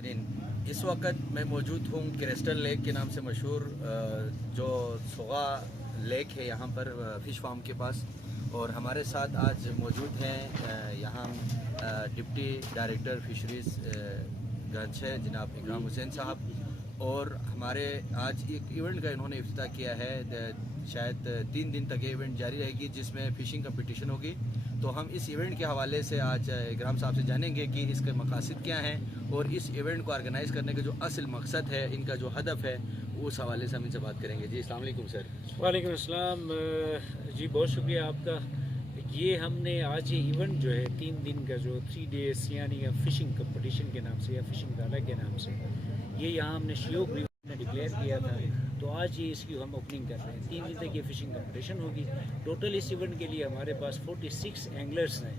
इस वक्त मैं मौजूद हूँ क्रिस्टल लेक के नाम से मशहूर जो सोगा लेक है यहाँ पर फ़िश फार्म के पास। और हमारे साथ आज मौजूद हैं यहाँ डिप्टी डायरेक्टर फ़िशरीज़ गंज है जनाब इकराम हुसैन साहब। और हमारे आज एक इवेंट का इन्होंने इफ्तिताह किया है, शायद 3 दिन तक ये इवेंट जारी रहेगी जिसमें फ़िशिंग कंपटीशन होगी। तो हम इस इवेंट के हवाले से आज इकराम साहब से जानेंगे कि इसके मकासद क्या हैं और इस इवेंट को ऑर्गेनाइज़ करने का जो असल मकसद है, इनका जो हदफ है, उस हवाले से हम इनसे बात करेंगे। जी अस्सलाम वालेकुम सर। वालेकुम अस्सलाम जी, बहुत शुक्रिया आपका। ये हमने आज ये इवेंट जो है 3 दिन का जो 3 डेज यानी या फ़िशिंग कंपटीशन के नाम से या फ़िशिंग गाला के नाम से ये यहाँ हमने शियोग रिवर में डिक्लेयर किया था। तो आज ये इसकी हम ओपनिंग कर रहे हैं। 3 दिन तक ये फ़िशिंग कंपटीशन होगी। टोटल इस इवेंट के लिए हमारे पास 46 एंगलर्स ने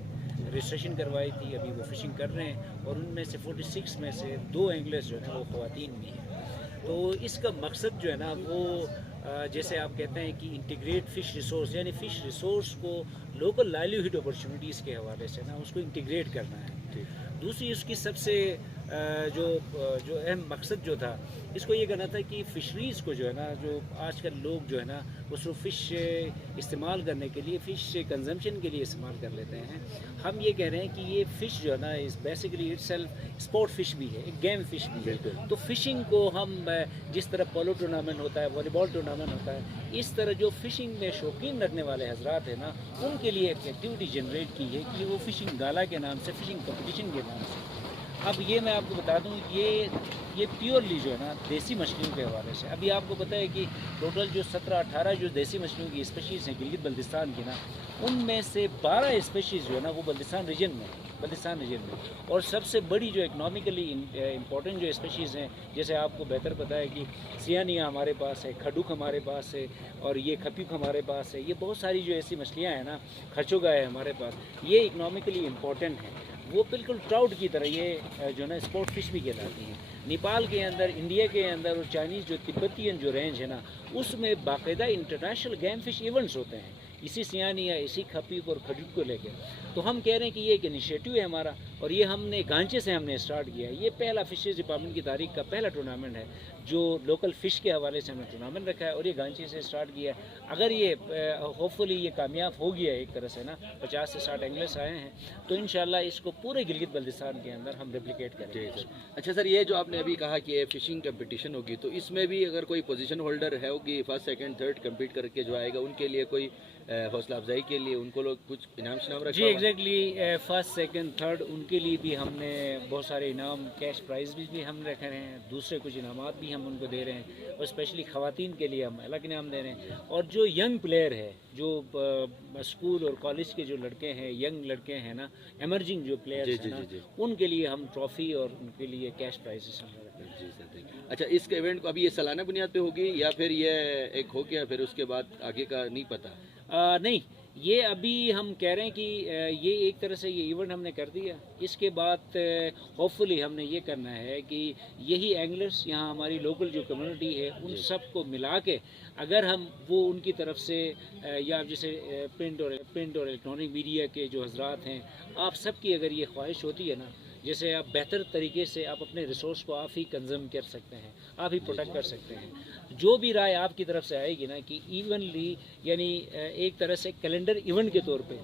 रजिस्ट्रेशन करवाई थी, अभी वो फ़िशिंग कर रहे हैं। और उनमें से 46 में से 2 एंगलर्स जो है वो ख़वातीन भी हैं। तो इसका मकसद जो है ना वो जैसे आप कहते हैं कि इंटीग्रेट फ़िश रिसोर्स यानी फ़िश रिसोर्स को लोकल लाइवलीहुड अपॉर्चुनिटीज़ के हवाले से ना उसको इंटीग्रेट करना है। दूसरी उसकी सबसे जो अहम मकसद जो था, इसको ये कहना था कि फ़िशरीज़ को जो है ना, जो आजकल लोग जो है ना वो सिर्फ फ़िश इस्तेमाल करने के लिए, फ़िश कंजम्पशन के लिए इस्तेमाल कर लेते हैं। हम ये कह रहे हैं कि ये फ़िश जो है ना इस बेसिकली इटसेल्फ स्पोर्ट फ़िश भी है, एक गेम फ़िश भी है। तो फ़िशिंग को हम जिस तरह पोलो टूर्नामेंट होता है, वॉलीबॉल टूर्नामेंट होता है, इस तरह जो फ़िशिंग में शौकीन रखने वाले हजरात हैं ना, उनके लिए एक एक्टिविटी जनरेट की है कि वो फ़िशिंग गाला के नाम से, फ़िशिंग कंपटीशन के नाम से। अब ये मैं आपको बता दूं, ये प्योरली जो है ना देसी मछलियों के हवाले से। अभी आपको पता है कि टोटल जो 17-18 जो देसी मछलियों की स्पीशीज़ हैं गिलगित बल्तिस्तान की ना, उनमें से 12 स्पीशीज़ जो है ना वो बल्तिस्तान रीजन में। और सबसे बड़ी जो इकनॉमिकली इम्पोर्टेंट जो स्पीशीज़ हैं, जैसे आपको बेहतर पता है कि सियानिया हमारे पास है, खडूक हमारे पास है, और ये खपीक हमारे पास है। ये बहुत सारी जो ऐसी मछलियाँ हैं ना, खर्चोगा है हमारे पास, ये इकनॉमिकली इम्पोर्टेंट हैं। वो बिल्कुल ट्राउट की तरह ये जो ना स्पोर्ट फ़िश भी कहलाती हैं। नेपाल के अंदर, इंडिया के अंदर और चाइनीज़ जो तिब्बतियन जो रेंज है ना, उसमें बाकायदा इंटरनेशनल गेम फ़िश इवेंट्स होते हैं, इसी सियानिया, इसी खपीक और खडूक को लेकर। तो हम कह रहे हैं कि ये एक इनिशिएटिव है हमारा, और ये हमने गांचे से हमने स्टार्ट किया है। ये पहला फ़िशेज़ डिपार्टमेंट की तारीख का पहला टूर्नामेंट है जो लोकल फ़िश के हवाले से हमने टूर्नामेंट रखा है, और ये गांचे से स्टार्ट किया है। अगर ये होपफुली ये कामयाब हो गया एक तरह से ना, 50 से 60 एंगलर्स आए हैं, तो इंशाल्लाह इसको पूरे गिलगित बल्तिस्तान के अंदर हम रेप्लिकेट करेंगे। अच्छा सर, ये जो आपने अभी कहा कि ये फ़िशिंग कंपटीशन होगी, तो इसमें भी अगर कोई पोजीशन होल्डर है होगी, फर्स्ट सेकंड थर्ड कम्पीट करके जो आएगा, उनके लिए कोई हौसला अफजाई के लिए उनको लोग कुछ इनाम शिनाम रखा? जी एग्जैक्टली, फर्स्ट सेकंड थर्ड उनके लिए भी हमने बहुत सारे इनाम, कैश प्राइज़ भी हम रख रहे हैं, दूसरे कुछ इनामात भी हम उनको दे रहे हैं, और स्पेशली ख़वातीन के लिए हम अलग इनाम दे रहे हैं। और जो यंग प्लेयर है, जो स्कूल और कॉलेज के जो लड़के हैं, यंग लड़के हैं ना, एमर्जिंग जो प्लेयर्स हैं ना, उनके लिए हम ट्रॉफ़ी और उनके लिए कैश प्राइजेस हम रखते हैं। जी सर, थैंक यू। अच्छा, इस इवेंट को अभी ये सालाना बुनियाद पे होगी या फिर ये एक हो गया फिर उसके बाद आगे का नहीं पता? नहीं, ये अभी हम कह रहे हैं कि ये एक तरह से ये इवेंट हमने कर दिया। इसके बाद होपफुली हमने ये करना है कि यही एंगलर्स यहाँ हमारी लोकल जो कम्युनिटी है उन सब को मिला के, अगर हम वो उनकी तरफ से या जैसे प्रिंट और इलेक्ट्रॉनिक मीडिया के जो हजरात हैं, आप सब की अगर ये ख्वाहिश होती है ना, जैसे आप बेहतर तरीके से आप अपने रिसोर्स को आप ही कंज्यूम कर सकते हैं, आप ही प्रोटेक्ट कर सकते हैं, जो भी राय आपकी तरफ से आएगी ना कि इवनली यानी एक तरह से कैलेंडर इवेंट के तौर पे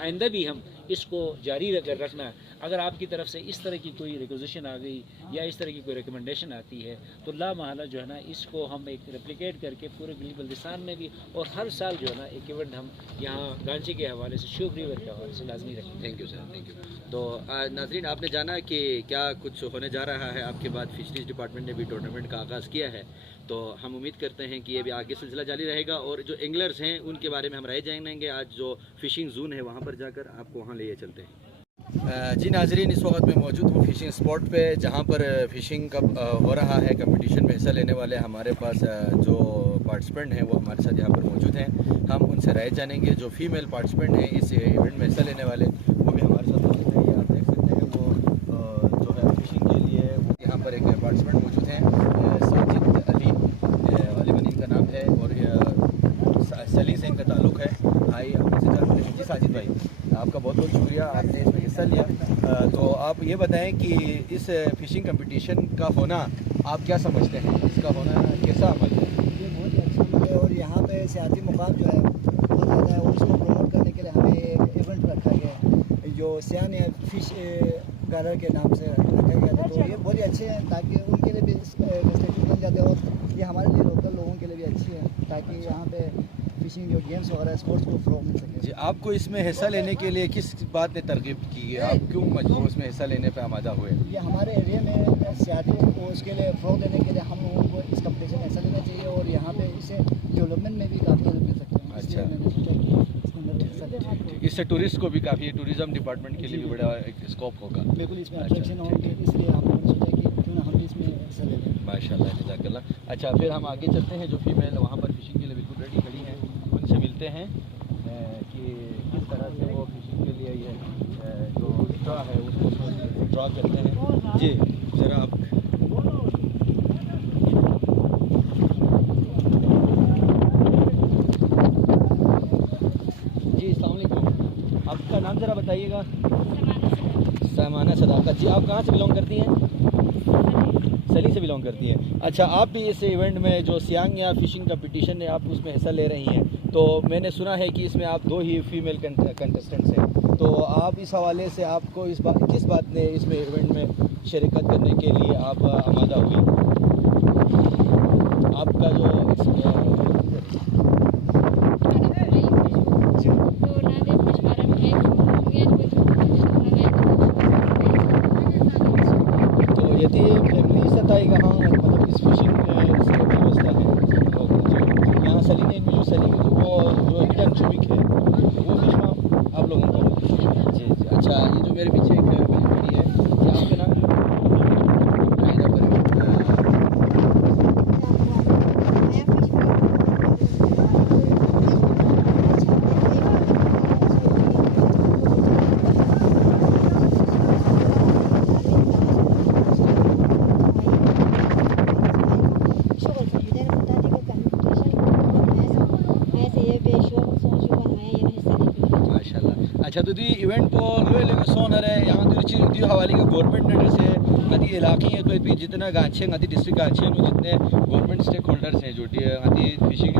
आइंदा भी हम इसको जारी रखना। अगर आपकी तरफ से इस तरह की कोई रिक्वेजिशन आ गई या इस तरह की कोई रिकमेंडेशन आती है, तो ला महला जो है ना इसको हम एक रेप्लिकेट करके पूरे गिलगित बल्तिस्तान में भी, और हर साल जो है ना एक इवेंट हम यहाँ गांची के हवाले से, शियोग रिवर के हवाले से लाजमी रखेंगे। Thank you sir, thank you. तो नाज़रीन, आपने जाना कि क्या कुछ होने जा रहा है। आपके बाद फिशरीज डिपार्टमेंट ने भी टूर्नामेंट का आगाज़ किया है, तो हम उम्मीद करते हैं कि ये भी आगे सिलसिला जारी रहेगा। और जो एंगलर्स हैं उनके बारे में हम राय जानेंगे। आज जो फ़िशिंग जोन है वहाँ पर जाकर आपको वहाँ ले चलते हैं। जी नाजरीन, इस वक्त मैं मौजूद हूँ फ़िशिंग स्पॉट पे, जहाँ पर फ़िशिंग का हो रहा है। कंपटीशन में हिस्सा लेने वाले हमारे पास जो पार्टिसिपेंट हैं वो हमारे साथ यहाँ पर मौजूद हैं। हम उनसे राय जानेंगे। जो फीमेल पार्टिसिपेंट हैं इस इवेंट में हिस्सा लेने वाले, वो भी हमारे साथ मौजूद हैं। ये आप देख सकते हैं, वो जो है फ़िशिंग के लिए यहाँ पर एक पार्टिसिपेंट मौजूद हैं, साजिद अली वालिबन इनका नाम है, और सली से इनका ताल्लुक़ है। भाई, हम उनसे जानते हैं। जी साजिद भाई, आपका बहुत बहुत शुक्रिया, आपने इसमें हिस्सा लिया। तो आप ये बताएं कि इस फ़िशिंग कंपटीशन का होना आप क्या समझते हैं, इसका होना कैसा अमल है? ये बहुत ही अच्छा अमल है और यहाँ पे सियाती मुकाम जो है बहुत ज़्यादा है और उसको प्रमोट करने के लिए हमें इवेंट रखा गया है जो सियान या फिश गारर के नाम से रखा गया था। तो ये बहुत ही अच्छे हैं ताकि उनके लिए भी फैसिलिटी मिल जाते हैं और ये हमारे लिए लोकल लोगों के लिए भी अच्छी है ताकि यहाँ पे फिशिंग जो गेम्स वगैरह स्पोर्ट्स को फ़रोग़ मिल सके। जी, आपको इसमें हिस्सा लेने के लिए किस बात ने तरगीब की है, आप क्यों मजबूर इसमें हिस्सा लेने पर आमादा हुए? ये हमारे एरिया में सियाती को उसके लिए फ़रोग़ देने के लिए हम लोगों को इस कंपटीशन में हिस्सा लेना चाहिए और यहाँ पे इससे डेवलपमेंट में भी काफ़ी मदद मिल सकती है। अच्छा। मैंने सोचा कि इसके अंदर हिस्सा लें। इससे टूरिस्ट को भी काफ़ी, टूरिज़्म डिपार्टमेंट के लिए भी बड़ा एक स्कोप होगा। बिल्कुल इसमें अच्छा, अट्रैक्शन होंगे, इसलिए हम लोगों ने सोचा कि क्यों ना हम भी इसमें हिस्सा ले लें। माशाल्लाह, जज़ाकल्लाह। अच्छा, फिर हम आगे चलते हैं, जो फीमेल वहाँ पर फिशिंग के लिए बिल्कुल रेडी खड़ी हैं, उनसे मिलते हैं कि किस तरह से वो फिशिंग के लिए ये जो स्ट्रॉ है उसको ड्रॉ करते हैं। जी ज़रा आप जी, अस्सलाम वालेकुम, आपका नाम ज़रा बताइएगा। सामाना सदाकत। जी, आप कहाँ से बिलोंग करती हैं? सली से बिलोंग करती हैं। अच्छा, आप भी इस इवेंट में जो सियांग या फिशिंग कंपटीशन है आप उसमें हिस्सा ले रही हैं, तो मैंने सुना है कि इसमें आप 2 ही फीमेल कंटेस्टेंट्स हैं, तो आप इस हवाले से आपको किस बात ने इसमें इवेंट में शिरकत करने के लिए आप आमादा हुई? आपका जो तो यदि फैमिली सताई कहाँ मतलब इस फिशिंग इसकी व्यवस्था है तो यहाँ सली ने जो सली वो जो हिडन चुबिक है वो फिश आप लोगों को। जी जी, अच्छा, ये जो मेरे पीछे एक बहन खड़ी है, ये आपके नाम? आइना परवीन। माशाल्लाह। अच्छा, तो दी इवेंट को लोए लेके सोनर है यहाँ तो ची दी हवाले का गवर्नमेंट ने जैसे नदी इलाके हैं तो भी जितना गाछे नदी डिस्ट्रिक्ट गाछे हैं जितने गवर्नमेंट स्टेक होल्डर्स हैं जो नदी फिशिंग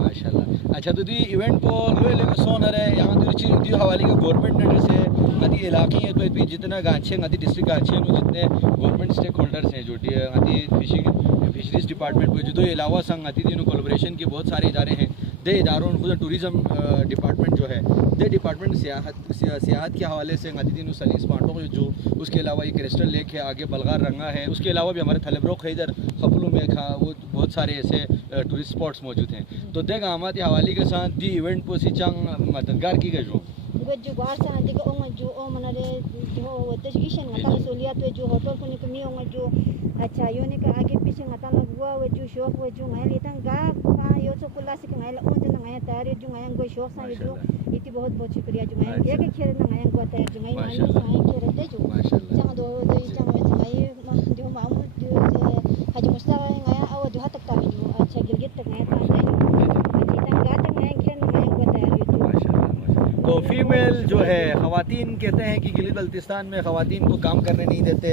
माशाल्लाह। अच्छा, तो दी इवेंट को लोए लेके सोनर है यहाँ तो ची दी हवाले का गवर्नमेंट ने जैसे नदी इलाके हैं तो भी जितना गाछे नदी डिस्ट्रिक्ट गाछे हैं जितने गवर्नमेंट स्टेक होल्डर्स हैं जो नदी फिशरीज डिपार्टमेंट को जो अलावा संग आती थी कोलैबोरेशन के बहुत सारे इदारे हैं दे इदारों खुद टूरिज़म डिपार्टमेंट जो है दे डिपार्टमेंट सियाहत के हवाले से आती थी सलीस पांटों जो उसके अलावा एक क्रिस्टल लेक है आगे बलगार रंगा है, उसके अलावा भी हमारे थलेब्रोक है इधर खपलू में वो बहुत सारे ऐसे टूरिस्ट स्पॉट्स मौजूद हैं। तो देख आमाद हवाले के साथ दी इवेंट को सी चंग मददगार की गई जो अच्छा योने का आगे पीछे ngata la gua we ju shop we ju ngai litang ga ka yo so kula sik ngai la on jana ngai tayar ju ngai go shop sa ju iti बहुत बहुत शुक्रिया ju ngai ye ke khere na ngai go tayar ju ngai ngai ngai khere te ju chang do de chang we ngai ma ju ma mu ju haji mustawa ngai aw ju hatak ta ju अच्छा गिरगिट तक नया था तंग गा तक नया खेल नया को तैयार हुई। तो फीमेल जो है ख़वातीन कहते हैं कि गिलगित बल्तिस्तान में ख़वातीन को काम करने नहीं देते।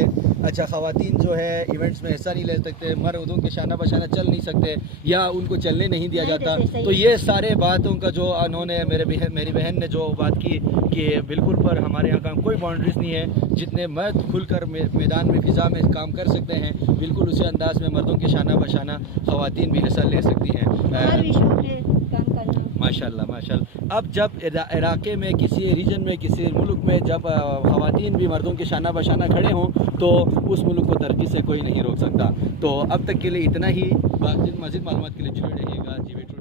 अच्छा, ख़वातीन जो है इवेंट्स में हिस्सा नहीं ले सकते, मर्द उनके शाना बशाना चल नहीं सकते या उनको चलने नहीं दिया जाता। तो ये सारे बातों का जो उन्होंने मेरी बहन ने जो बात की कि बिल्कुल पर हमारे यहाँ का कोई बाउंड्रीज नहीं है, जितने मर्द खुलकर मैदान में फ़िज़ा में काम कर सकते हैं बिल्कुल उसी अंदाज में मर्दों के शाना बशाना ख़वातीन भी हिस्सा ले सकती हैं। माशाल्लाह माशाल्लाह। अब जब इलाके में किसी रीजन में किसी मुल्क में जब ख़वातीन भी मर्दों के शाना बशाना खड़े हों तो उस मुल्क को तरक्की से कोई नहीं रोक सकता। तो अब तक के लिए इतना ही। मज़ीद मालूमात के लिए जुड़े रहिएगा जी।